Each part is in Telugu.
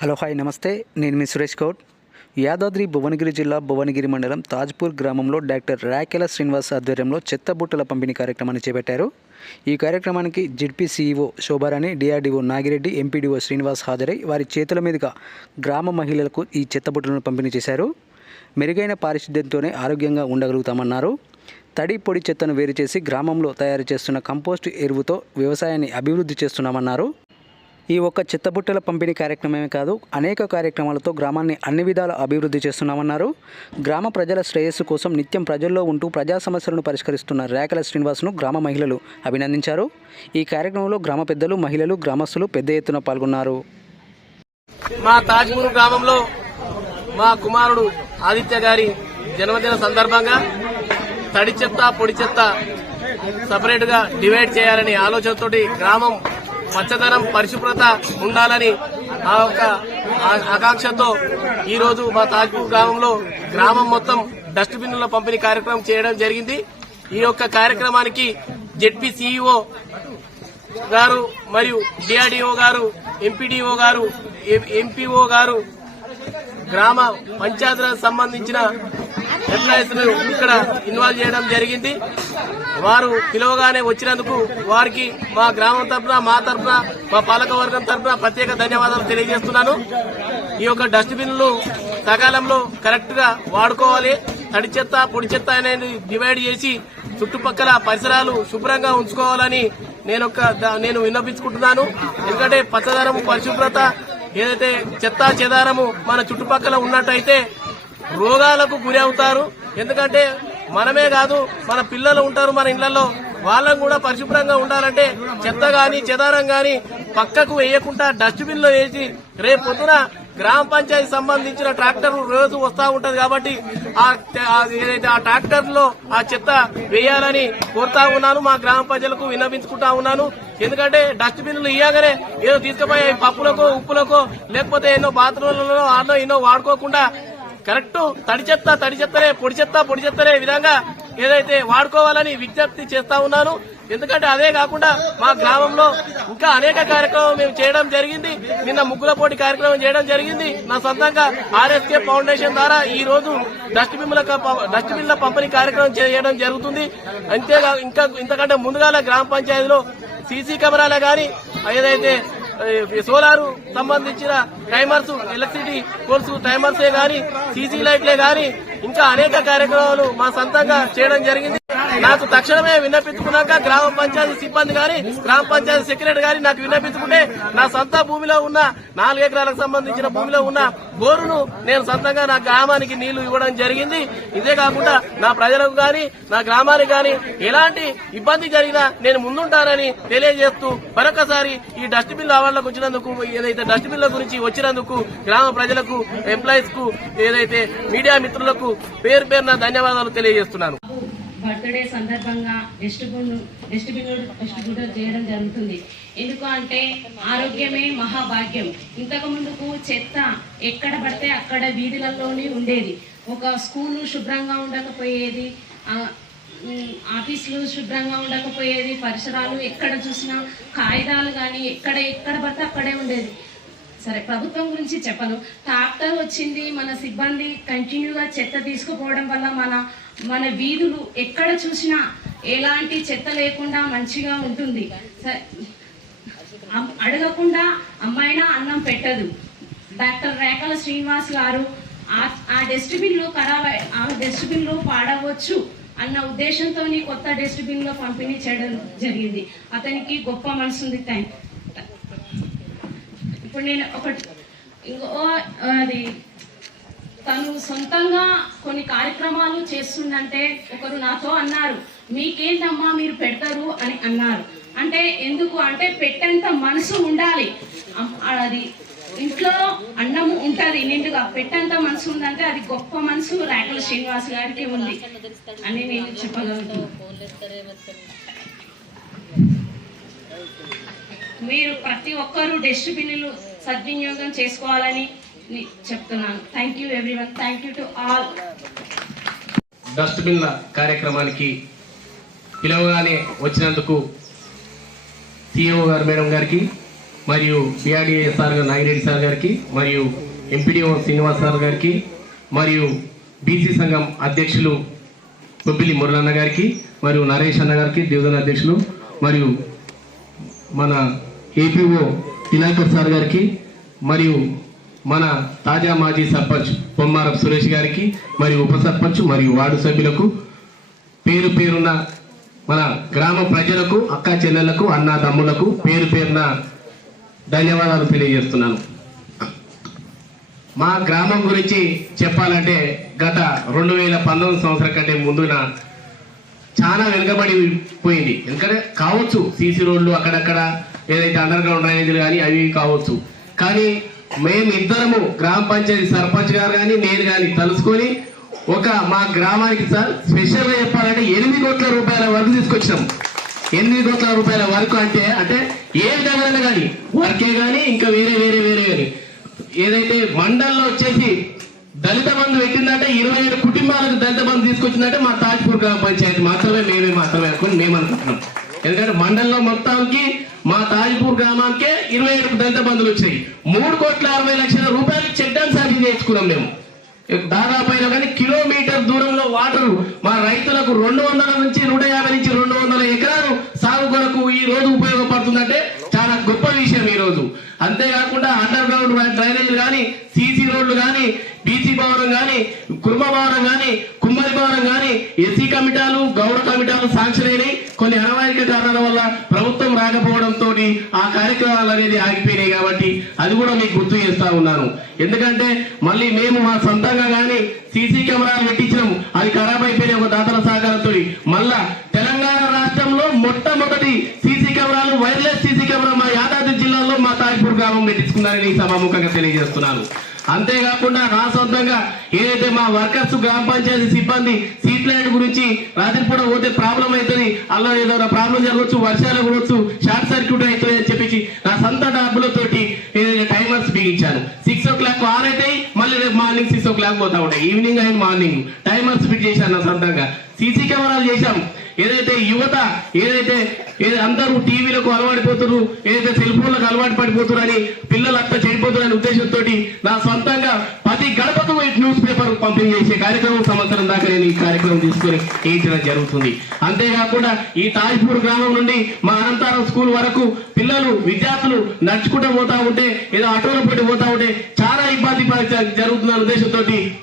హలో హాయ్ నమస్తే. నేను మీ సురేష్ గౌడ్. యాదాద్రి భువనగిరి జిల్లా భువనగిరి మండలం తాజ్పూర్ గ్రామంలో డాక్టర్ రాకెల శ్రీనివాస్ ఆధ్వర్యంలో చెత్త బుట్టల పంపిణీ కార్యక్రమాన్ని చేపట్టారు. ఈ కార్యక్రమానికి ZP CEO Shobharani, DRDO Nagireddy, MPDO Srinivas హాజరై వారి చేతుల మీదుగా గ్రామ మహిళలకు ఈ చెత్త బుట్టలను పంపిణీ చేశారు. మెరుగైన పారిశుద్ధ్యంతోనే ఆరోగ్యంగా ఉండగలుగుతామన్నారు. తడి పొడి చెత్తను వేరు చేసి గ్రామంలో తయారు చేస్తున్న కంపోస్ట్ ఎరువుతో వ్యవసాయాన్ని అభివృద్ధి చేస్తున్నామన్నారు. ఈ ఒక్క చెత్తబుట్టల పంపిణీ కార్యక్రమమే కాదు, అనేక కార్యక్రమాలతో గ్రామాన్ని అన్ని విధాల అభివృద్ధి చేస్తున్నామన్నారు. గ్రామ ప్రజల శ్రేయస్సు కోసం నిత్యం ప్రజల్లో ఉంటూ ప్రజా సమస్యలను పరిష్కరిస్తున్న రాకెల శ్రీనివాస్ను గ్రామ మహిళలు అభినందించారు. ఈ కార్యక్రమంలో గ్రామ పెద్దలు, మహిళలు, గ్రామస్తులు పెద్ద ఎత్తున పాల్గొన్నారు. మా తాజ్పూర్ గ్రామంలో మా కుమారుడు ఆదిత్య గారి జన్మదిన సందర్భంగా తడి చెత్త, పొడి చెత్త సపరేట్ గా డివైడ్ చేయాలని ఆలోచనతోటి గ్రామం పచ్చదనం, పరిశుభ్రత ఉండాలని ఆ యొక్క ఆకాంక్షతో ఈ రోజు మా తాజ్పూర్ గ్రామంలో గ్రామం మొత్తం డస్ట్ బిన్నుల పంపిణీ కార్యక్రమం చేయడం జరిగింది. ఈ యొక్క కార్యక్రమానికి జెడ్పీ సీఈఓ గారు మరియు డిఆర్డీఓ గారు, ఎంపీడీఓ గారు, ఎంపీఓ గారు, గ్రామ పంచాయతీలకు సంబంధించిన ఎంప్లాయీస్ ను ఇక్కడ ఇన్వాల్వ్ చేయడం జరిగింది. వారు పిలవగానే వచ్చినందుకు వారికి మా గ్రామం తరఫున, మా తరఫున, మా పాలకవర్గం తరఫున ప్రత్యేక ధన్యవాదాలు తెలియజేస్తున్నాను. ఈ యొక్క డస్ట్ బిన్లు సకాలంలో కరెక్ట్ గా వాడుకోవాలి. తడి చెత్త, పొడి చెత్త అనేది డివైడ్ చేసి చుట్టుపక్కల పరిసరాలు శుభ్రంగా ఉంచుకోవాలని నేను విన్నపించుకుంటున్నాను. ఎందుకంటే పచ్చదనము, పరిశుభ్రత, ఏదైతే చెత్త చెదారము మన చుట్టుపక్కల ఉన్నట్టయితే రోగాలకు గురి అవుతారు. ఎందుకంటే మనమే కాదు, మన పిల్లలు ఉంటారు మన ఇళ్లలో, వాళ్ళని కూడా పరిశుభ్రంగా ఉండాలంటే చెత్త గాని చెదారం గాని పక్కకు వేయకుండా డస్ట్ బిన్ లో వేసి రేపు పొద్దున గ్రామ పంచాయతీ సంబంధించిన ట్రాక్టర్ రోజు వస్తా ఉంటది కాబట్టి ఏదైతే ఆ ట్రాక్టర్ లో ఆ చెత్త వేయాలని కోరుతా ఉన్నాను. మా గ్రామ ప్రజలకు విన్నపించుకుంటా ఉన్నాను. ఎందుకంటే డస్ట్ బిన్లు ఇయ్యగానే ఏదో తీసుకుపోయి పప్పులకో, ఉప్పులకో, లేకపోతే ఎన్నో బాత్రూంలలో ఆలో ఎన్నో వాడుకోకుండా కరెక్ట్ తడి చెత్తనే, పొడి చెత్తనే విధంగా ఏదైతే వాడుకోవాలని విజ్ఞప్తి చేస్తా ఉన్నాను. ఎందుకంటే అదే కాకుండా మా గ్రామంలో ఇంకా అనేక కార్యక్రమం మేము చేయడం జరిగింది. నిన్న ముగ్గుల పోటీ కార్యక్రమం చేయడం జరిగింది. నా సొంతంగా ఆర్ఎస్కే ఫౌండేషన్ ద్వారా ఈ రోజు డస్ట్ బిన్ల పంపిణీ కార్యక్రమం చేయడం జరుగుతుంది. అంతేగా ఇంతకంటే ముందుగా గ్రామ పంచాయతీలో సీసీ కెమెరాలే గాని, ఏదైతే సోలారు సంబంధించిన టైమర్స్, ఎలక్ట్రిసిటీ పోల్స్ టైమర్సే గాని, సీసీ లైట్లే గాని ఇంకా అనేక కార్యక్రమాలు మా సొంతంగా చేయడం జరిగింది. నాకు తక్షణమే విన్నపించుకున్నాక గ్రామ పంచాయతీ సిబ్బంది గాని, గ్రామ పంచాయతీ సెక్రటరీ గాని నాకు విన్నపించుకుంటే నా సొంత భూమిలో ఉన్న 4 ఎకరాలకు సంబంధించిన భూమిలో ఉన్న బోరును నేను సొంతంగా నా గ్రామానికి నీళ్లు ఇవ్వడం జరిగింది. ఇదే కాకుండా నా ప్రజలకు గాని, నా గ్రామానికి గాని ఎలాంటి ఇబ్బంది జరిగినా నేను ముందుంటానని తెలియజేస్తూ మరొకసారి ఈ డస్ట్ బిన్ అవార్డులకు వచ్చినందుకు, ఏదైతే డస్ట్ బిన్ల గురించి వచ్చినందుకు గ్రామ ప్రజలకు, ఎంప్లాయీస్ కు, ఏదైతే మీడియా మిత్రులకు పేరున ధన్యవాదాలు తెలియజేస్తున్నాను. బర్త్డే సందర్భంగా డిస్ట్రిబ్యూటర్ చేయడం జరుగుతుంది. ఎందుకు అంటే ఆరోగ్యమే మహాభాగ్యం. ఇంతకు ముందుకు చెత్త ఎక్కడ పడితే అక్కడ వీధులలోనే ఉండేది. ఒక స్కూలు శుభ్రంగా ఉండకపోయేది, ఆఫీసులు శుభ్రంగా ఉండకపోయేది, పరిసరాలు ఎక్కడ చూసినా కాగితాలు కానీ ఎక్కడ పడితే అక్కడే ఉండేది. సరే, ప్రభుత్వం గురించి చెప్పను. ట్రాక్టర్ వచ్చింది, మన సిబ్బంది కంటిన్యూగా చెత్త తీసుకుపోవడం వల్ల మన వీధులు ఎక్కడ చూసినా ఎలాంటి చెత్త లేకుండా మంచిగా ఉంటుంది. అడగకుండా అమ్మాయినా అన్నం పెట్టదు. డాక్టర్ రాకెల శ్రీనివాస్ గారు ఆ డస్ట్బిన్లు పాడవచ్చు అన్న ఉద్దేశంతో కొత్త డస్ట్బిన్లో పంపిణీ చేయడం జరిగింది. అతనికి గొప్ప మనసు ఉంది. ఇప్పుడు నేను అది తను సొంతంగా కొన్ని కార్యక్రమాలు చేస్తుందంటే ఒకరు నాతో అన్నారు, మీకేంటమ్మా మీరు పెడతారు అని అన్నారు. అంటే ఎందుకు అంటే పెట్టేంత మనసు ఉండాలి. అది ఇంట్లో అన్నము ఉంటుంది నిండుగా, పెట్టేంత మనసు ఉందంటే అది గొప్ప మనసు రాకెల శ్రీనివాస్ గారికి ఉంది అని నేను చెప్పగలను. మీరు ప్రతి ఒక్కరూ డస్ట్బిన్లు సద్వినియోగం చేసుకోవాలని చెప్తున్నాను. Thank you everyone. Thank you to all. డస్ట్ బిన్ల కార్యక్రమానికి పిలవగానే వచ్చినందుకు సిఇఓ గారు, మేడం గారికి, మరియు బిఆర్డీఏ సార్ నాగిరెడ్డి సార్ గారికి, మరియు ఎంపీడీఓ శ్రీనివాస్ సార్ గారికి, మరియు బీసీ సంఘం అధ్యక్షులు బొబ్బిలి మురళన్న గారికి, మరియు నరేష్ అన్న గారికి డివిజన్ అధ్యక్షులు, మరియు మన ఏపీఓ దినాకర్ సార్ గారికి, మరియు మన తాజా మాజీ సర్పంచ్ పొమ్మారపు సురేష్ గారికి, మరియు ఉప సర్పంచ్ మరియు వార్డు సభ్యులకు, పేరు పేరున్న మన గ్రామ ప్రజలకు, అక్క చెల్లెళ్లకు, అన్న తమ్ముళ్లకు పేరు పేరున ధన్యవాదాలు తెలియజేస్తున్నాను. మా గ్రామం గురించి చెప్పాలంటే గత 2019 సంవత్సరం కంటే ముందున చాలా వెనుకబడి పోయింది. ఎందుకంటే కావచ్చు సీసీ రోడ్లు అక్కడక్కడ ఏదైతే అండర్ గ్రౌండ్ డ్రైనేజీలు కానీ అవి కావచ్చు, కానీ మేము ఇద్దరము గ్రామ పంచాయతీ సర్పంచ్ గారు కానీ నేను కానీ తలుసుకొని మా గ్రామానికి సార్ స్పెషల్గా చెప్పాలంటే 8 కోట్ల రూపాయల వరకు తీసుకొచ్చినాం. 8 కోట్ల రూపాయల వరకు అంటే ఏ విధంగా కానీ వర్కే కానీ ఇంకా వేరే కానీ ఏదైతే మండల్లో వచ్చేసి దళిత బంధు పెట్టిందంటే 27 కుటుంబాలకు దళిత బంధు తీసుకొచ్చిందంటే మా తాజ్పూర్ గ్రామ పంచాయతీ మాత్రమే అనుకుని మేము అనుకుంటున్నాం. ఎందుకంటే మండలంలో మొత్తానికి మా తాజ్పూర్ గ్రామానికే 27 దళిత బంధువులు వచ్చాయి. 3,60,00,000 రూపాయలు చెక్ డ్యామ్ సాధ్యం చేసుకున్నాం మేము. దాదాపు అయినా కానీ కిలోమీటర్ దూరంలో వాటర్ మా రైతులకు 200 నుంచి 150 నుంచి 200 ఎకరాలు సాగు కొరకు ఈ రోజు ఉపయోగపడుతుందంటే చాలా గొప్ప విషయం ఈ రోజు. అంతేకాకుండా అండర్ గ్రౌండ్ డ్రైనేజీలు కానీ, సీసీ రోడ్లు కానీ, బీసీ భవనం కానీ, కుర్మ భవనం కానీ, కుమ్మరి భవనం కానీ, ఎస్సీ కమిటాలు, గౌడ కమిటాలు శాంక్షన్ అయినాయి. కొన్ని అనావరిక కారణాల వల్ల ప్రభుత్వం రాకపోవడంతో ఆ కార్యక్రమాలు అనేది ఆగిపోయినాయి. కాబట్టి అది కూడా మీకు గుర్తు చేస్తా ఉన్నాను. ఎందుకంటే మళ్ళీ మేము మా సొంతంగా కానీ సీసీ కెమెరాలు పెట్టించినాము, అది ఖరాబ్ అయిపోయినాయి ఒక దాతల సహకారంతో. మళ్ళా తెలంగాణ రాష్ట్రంలో మొట్టమొదటి సీసీ కెమెరాలు వైర్లెస్ సీసీ కెమెరా మా యాదాద్రి జిల్లాలో మా తాజ్పూర్ గ్రామం పెట్టించుకున్నారని సభాముఖంగా తెలియజేస్తున్నాను. అంతేకాకుండా నా సొంతంగా ఏదైతే మా వర్కర్స్ గ్రామ పంచాయతీ సిబ్బంది సీట్ లైట్ గురించి రాత్రి పూట పోతే ప్రాబ్లం అవుతుంది, అలా ఏదైనా ప్రాబ్లం జరగవచ్చు, వర్షాలు కూడవచ్చు, షార్ట్ సర్క్యూట్ అవుతుంది అని చెప్పేసి నా సొంత డబ్బులతోటి టైమర్స్ బిగించాను. 6 o'clock ఆన్ అవుతాయి, మళ్ళీ రేపు మార్నింగ్ 6 o'clock పోతా ఉంటాయి, evening and morning timers fit చేశాను నా సొంతంగా. సీసీ కెమెరాలు చేశాం. ఏదైతే యువత అందరూ టీవీలకు అలవాటు పోతున్నారు, ఏదైతే సెల్ ఫోన్లకు అలవాటు పడిపోతున్నారు అని పిల్లలు అంతా చెడిపోతున్నారనే ఉద్దేశంతో నా సొంతంగా ప్రతి గడపకు న్యూస్ పేపర్ పంపిణీ చేసే కార్యక్రమం సంవత్సరం దాకా నేను ఈ కార్యక్రమం తీసుకొని వేయించడం జరుగుతుంది. అంతేకాకుండా ఈ తాజ్పూర్ గ్రామం నుండి మా అనంతారం స్కూల్ వరకు పిల్లలు విద్యార్థులు నడుచుకుంటూ పోతా ఉంటే, ఏదో ఆటోలో పోటీ పోతా ఉంటే చాలా ఇబ్బంది జరుగుతున్న ఉద్దేశంతో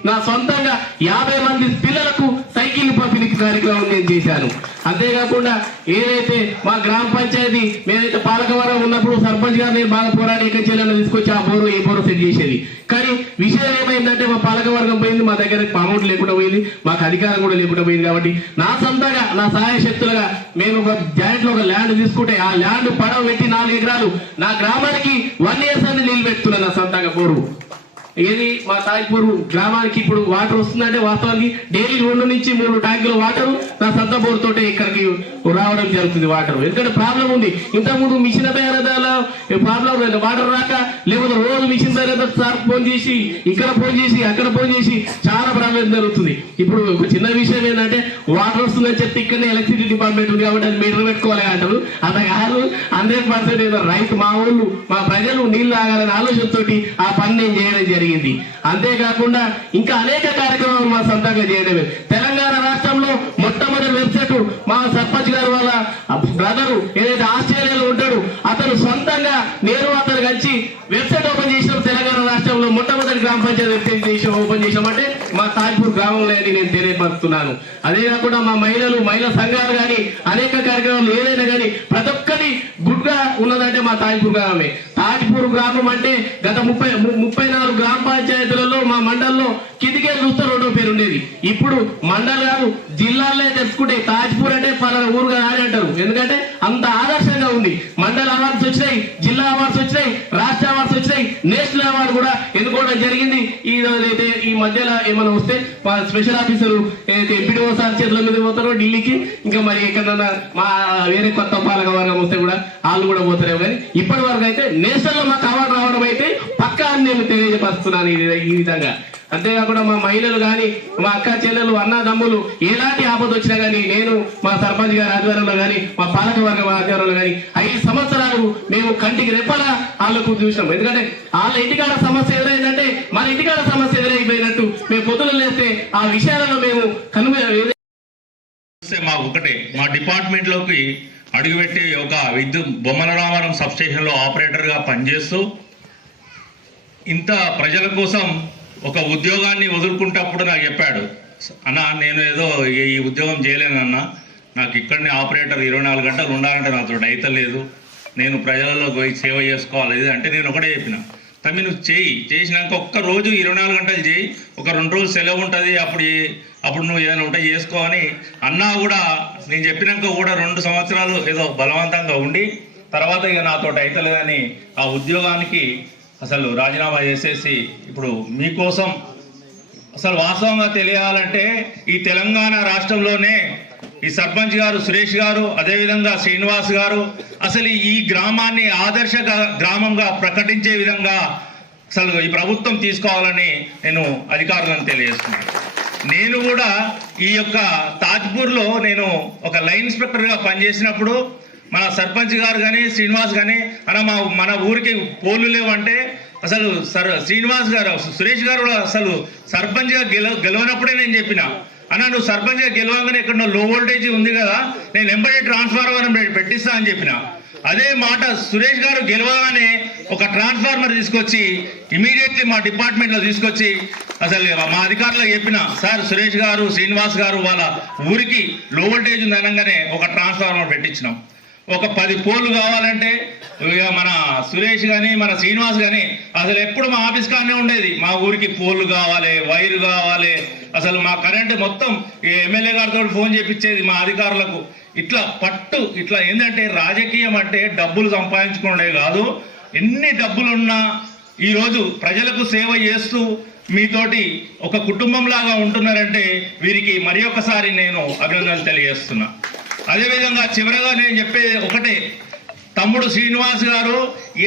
నా సొంతంగా 50 మంది పిల్లలకు సైకిల్ పంపిణీ కార్యక్రమం నేను చేశాను. అంతేకాకుండా ఏదైతే మా గ్రామ పంచాయతీ మేమైతే పాలకవరం ఉన్నప్పుడు సర్పంచ్ గారు నేను బాగా పోరాడి ఎక్కడి చెల్లెలను తీసుకొచ్చి ఆ బోరు ఈ బోరు సెట్ చేసేది. కానీ విషయం ఏమైందంటే మా పాలకవర్గం పోయింది, మా దగ్గర అమౌంట్ లేకుండా పోయింది, మాకు అధికారం కూడా లేకుండా పోయింది. కాబట్టి నా సొంతంగా నా సహాయ శక్తులుగా మేము ఒక జాయింట్ లో ఒక ల్యాండ్ తీసుకుంటే ఆ ల్యాండ్ పడవ పెట్టి 4 ఎకరాలు నా గ్రామానికి 1 year అని నీళ్ళు పెడుతున్నాను నా సొంతంగా బోరు. ఏది మా తాజ్పూర్ గ్రామానికి ఇప్పుడు వాటర్ వస్తుందంటే వాస్తవానికి డైలీ 2 నుంచి 3 ట్యాంకుల వాటర్ నా సొంత బోర్ తోటే ఇక్కడికి రావడం జరుగుతుంది వాటర్. ఎందుకంటే ప్రాబ్లం ఉంది. ఇంతకుముందు మిషన్ తయారదాల ప్రాబ్లం లేదు, వాటర్ రాక, లేకపోతే రోజు మిషన్ తయారదా సార్ ఫోన్ చేసి ఇక్కడ ఫోన్ చేసి అక్కడ ఫోన్ చేసి చాలా ప్రాబ్లం జరుగుతుంది. ఇప్పుడు ఒక చిన్న విషయం ఏంటంటే వాటర్ వస్తుందని చెప్తే ఇక్కడనే ఎలక్ట్రిసిటీ డిపార్ట్మెంట్ ఉంది కాబట్టి అది మీటర్ పెట్టుకోవాలి అంటారు. అలా కాదు, 100% ఏదో రైతు మా ఊళ్ళు మా ప్రజలు నీళ్లు తాగాలనే ఆలోచనతో ఆ పని నేను చేయడం జరిగింది. అంతేకాకుండా ఇంకా అనేక కార్యక్రమాలు మా సొంతంగా చేయడమే. తెలంగాణ రాష్ట్రంలో మొట్టమొదటి వెబ్సైట్ మా సర్పంచ్ గారు వాళ్ళ బ్రదరు ఏదైతే ఆస్ట్రేలియాలో ఉంటాడు అతను సొంతంగా నేను అతను కలిసి వెబ్సైట్ ఓపెన్ చేసినాం. తెలంగాణ రాష్ట్రంలో మొట్టమొదటి గ్రామ పంచాయతీ వెబ్సైట్ ఓపెన్ చేసామంటే మా తాజ్పూర్ గ్రామంలో అని నేను తెలియపరుస్తున్నాను. అదే కాకుండా మా మహిళా సంఘాలు కానీ అనేక కార్యక్రమాలు ఏదైనా కానీ ప్రతి ఒక్కటి గుడ్ గా ఉన్నదంటే మా తాజ్పూర్ గ్రామమే. తాజ్పూర్ గ్రామం అంటే గత 34 గ్రామ పంచాయతీలలో మా మండలంలో కిందికే చూస్తే 2వ పేరు ఉండేది. ఇప్పుడు మండల్ కాదు జిల్లాల్లో తెచ్చుకుంటే తాజ్పూర్ అంటే పలానా ఊరుగా అని అంటారు. ఎందుకంటే అంత ఆదర్శంగా ఉంది. మండల్ అవార్డ్స్ వచ్చినాయి, జిల్లా అవార్డ్స్ వచ్చినాయి, రాష్ట్ర అవార్డ్స్ వచ్చినాయి, నేషనల్ అవార్డు కూడా ఎన్నుకోవడం జరిగింది. ఈ మధ్యలో ఏమైనా వస్తే స్పెషల్ ఆఫీసర్ ఏదైతే ఎంపీడీఓ సార్ చేతుల మీద పోతారో ఢిల్లీకి, ఇంకా మరి ఎక్కడన్నా మా వేరే కొత్త పాలక వర్గం వస్తే కూడా వాళ్ళు కూడా పోతారేమో. కానీ ఇప్పటి వరకు అయితే నేషనల్ లో మాకు అవార్డు రావడం అయితే పక్కా అని నేను తెలియజేస్తున్నాను ఈ విధంగా. అంతేకాకుండా మా మహిళలు కానీ మా అక్క చెల్లెలు అన్నదమ్ములు ఎలాంటి ఆపద వచ్చినా కానీ నేను మా సర్పంచ్ గారి ఆధ్వర్యంలో కానీ మా పాలక వర్గం ఆధ్వర్యంలో కానీ 5 సంవత్సరాలు మేము కంటికి రెప్పలా వాళ్ళకు చూసినాం. ఎందుకంటే వాళ్ళ ఇంటికాడ సమస్య ఎదురైందంటే మన ఇంటికాడ సమస్య ఎదురైపోయినట్టు మేము పొద్దున లేస్తే ఆ విషయాలలో మేము మాకు ఒకటే మా డిపార్ట్మెంట్ లోకి అడుగుపెట్టి ఒక విద్యుత్ బొమ్మల రామారం సబ్ స్టేషన్ లో ఆపరేటర్ గా పనిచేస్తూ ఇంత ప్రజల కోసం ఒక ఉద్యోగాన్ని వదులుకుంటప్పుడు నాకు చెప్పాడు, అన్న నేను ఏదో ఈ ఉద్యోగం చేయలేనన్నా, నాకు ఇక్కడనే ఆపరేటర్ 24 గంటలు ఉండాలంటే నాతో అయితే లేదు, నేను ప్రజలలో పోయి సేవ చేసుకోవాలి అంటే నేను ఒకటే చెప్పిన, తమ్మి నువ్వు చేసినాక ఒక్క రోజు 24 గంటలు చేయి, ఒక 2 రోజులు సెలవు ఉంటుంది, అప్పుడు నువ్వు ఏదైనా ఉంటే చేసుకో అని అన్నా. కూడా నేను చెప్పినాక కూడా 2 సంవత్సరాలు ఏదో బలవంతంగా ఉండి తర్వాత ఇక నాతో అయితే లేదని ఆ ఉద్యోగానికి అసలు రాజీనామా చేసేసి ఇప్పుడు మీకోసం అసలు వాస్తవంగా తెలియాలంటే ఈ తెలంగాణ రాష్ట్రంలోనే ఈ సర్పంచ్ గారు సురేష్ గారు, అదేవిధంగా శ్రీనివాస్ గారు అసలు ఈ గ్రామాన్ని ఆదర్శ గ్రామంగా ప్రకటించే విధంగా అసలు ఈ ప్రభుత్వం తీసుకోవాలని నేను అధికారులను తెలియజేస్తున్నాను. నేను కూడా ఈ యొక్క తాజ్పూర్లో నేను ఒక లైన్ ఇన్స్పెక్టర్గా పనిచేసినప్పుడు మన సర్పంచ్ గారు కానీ శ్రీనివాస్ కానీ అన్న మన ఊరికి పోలు లేవంటే అసలు శ్రీనివాస్ గారు సురేష్ గారు కూడా అసలు సర్పంచ్గా గెలవనప్పుడే నేను చెప్పిన, అన్న నువ్వు సర్పంచ్గా గెలవగానే ఇక్కడ లో వోల్టేజ్ ఉంది కదా, నేను ఎంబడి ట్రాన్స్ఫార్మర్ పెట్టిస్తా అని చెప్పిన. అదే మాట సురేష్ గారు గెలవగానే ఒక ట్రాన్స్ఫార్మర్ తీసుకొచ్చి ఇమీడియట్లీ మా డిపార్ట్మెంట్లో తీసుకొచ్చి అసలు మా అధికారులకు చెప్పిన, సార్ సురేష్ గారు శ్రీనివాస్ గారు వాళ్ళ ఊరికి లో వోల్టేజ్ ఉంది అనగానే ఒక ట్రాన్స్ఫార్మర్ పెట్టించినాం. ఒక 10 పోలు కావాలంటే మన సురేష్ కానీ మన శ్రీనివాస్ కానీ అసలు ఎప్పుడు మా ఆఫీస్ కానే ఉండేది, మా ఊరికి పోలు కావాలి, వైరు కావాలి, అసలు మా కరెంటు మొత్తం ఎమ్మెల్యే గారితో ఫోన్ చేపించేది మా అధికారులకు. ఇట్లా ఏంటంటే రాజకీయం అంటే డబ్బులు సంపాదించుకునే కాదు, ఎన్ని డబ్బులున్నా ఈరోజు ప్రజలకు సేవ చేస్తూ మీతోటి ఒక కుటుంబం లాగా ఉంటున్నారంటే వీరికి మరి ఒకసారి నేను అభినందనలు తెలియజేస్తున్నా. అదేవిధంగా చివరగా నేను చెప్పేది ఒకటే, తమ్ముడు శ్రీనివాస్ గారు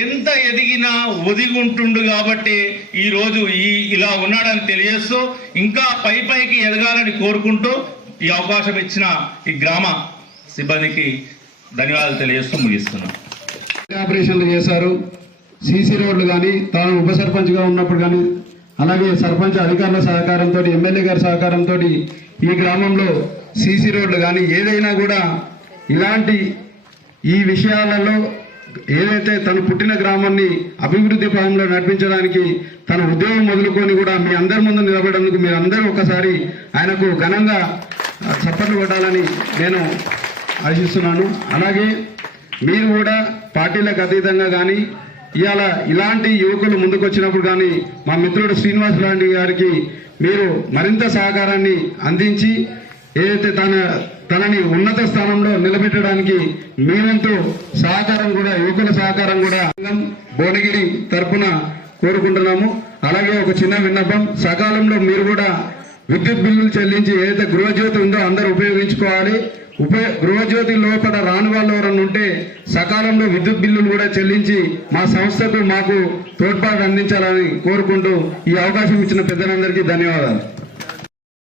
ఎంత ఎదిగినా ఒదిగుంటుండు కాబట్టి ఈరోజు ఇలా ఉన్నాడని తెలియజేస్తూ ఇంకా పైకి ఎదగాలని కోరుకుంటూ ఈ అవకాశం ఇచ్చిన ఈ గ్రామ సిబ్బందికి ధన్యవాదాలు తెలియజేస్తూ ముగిస్తున్నాను. ఆపరేషన్లు చేశారు, సీసీ రోడ్లు కానీ తాను ఉప సర్పంచ్గా ఉన్నప్పుడు కానీ అలాగే సర్పంచ్ అధికారుల సహకారంతో ఎమ్మెల్యే గారి సహకారంతో ఈ గ్రామంలో సీసీ రోడ్లు కానీ ఏదైనా కూడా ఇలాంటి ఈ విషయాలలో ఏదైతే తను పుట్టిన గ్రామాన్ని అభివృద్ధి పదంలో నడిపించడానికి తన ఉద్యోగం మొదలుకొని కూడా మీ అందరి ముందు నిలబడేందుకు మీరు అందరూ ఒకసారి ఆయనకు ఘనంగా చప్పట్లు కొట్టాలని నేను ఆశిస్తున్నాను. అలాగే మీరు కూడా పార్టీలకు అతీతంగా కానీ ఇవాళ ఇలాంటి యువకులు ముందుకు వచ్చినప్పుడు కానీ మా మిత్రుడు శ్రీనివాస్ లాంటి గారికి మీరు మరింత సహకారాన్ని అందించి ఏదైతే తనని ఉన్నత స్థానంలో నిలబెట్టడానికి మీ వంతు సహకారం కూడా యువకుల సహకారం కూడా భువనగిరి తరఫున కోరుకుంటున్నాము. అలాగే ఒక చిన్న విన్నపం, సకాలంలో మీరు కూడా విద్యుత్ బిల్లులు చెల్లించి ఏదైతే గృహజ్యోతి ఉందో అందరూ ఉపయోగించుకోవాలి. గృహజ్యోతి లోపల రాని వాళ్ళు ఎవరన్నా ఉంటే సకాలంలో విద్యుత్ బిల్లులు కూడా చెల్లించి మా సంస్థకు మాకు తోడ్పాటు అందించాలని కోరుకుంటూ ఈ అవకాశం ఇచ్చిన పెద్దలందరికీ ధన్యవాదాలు.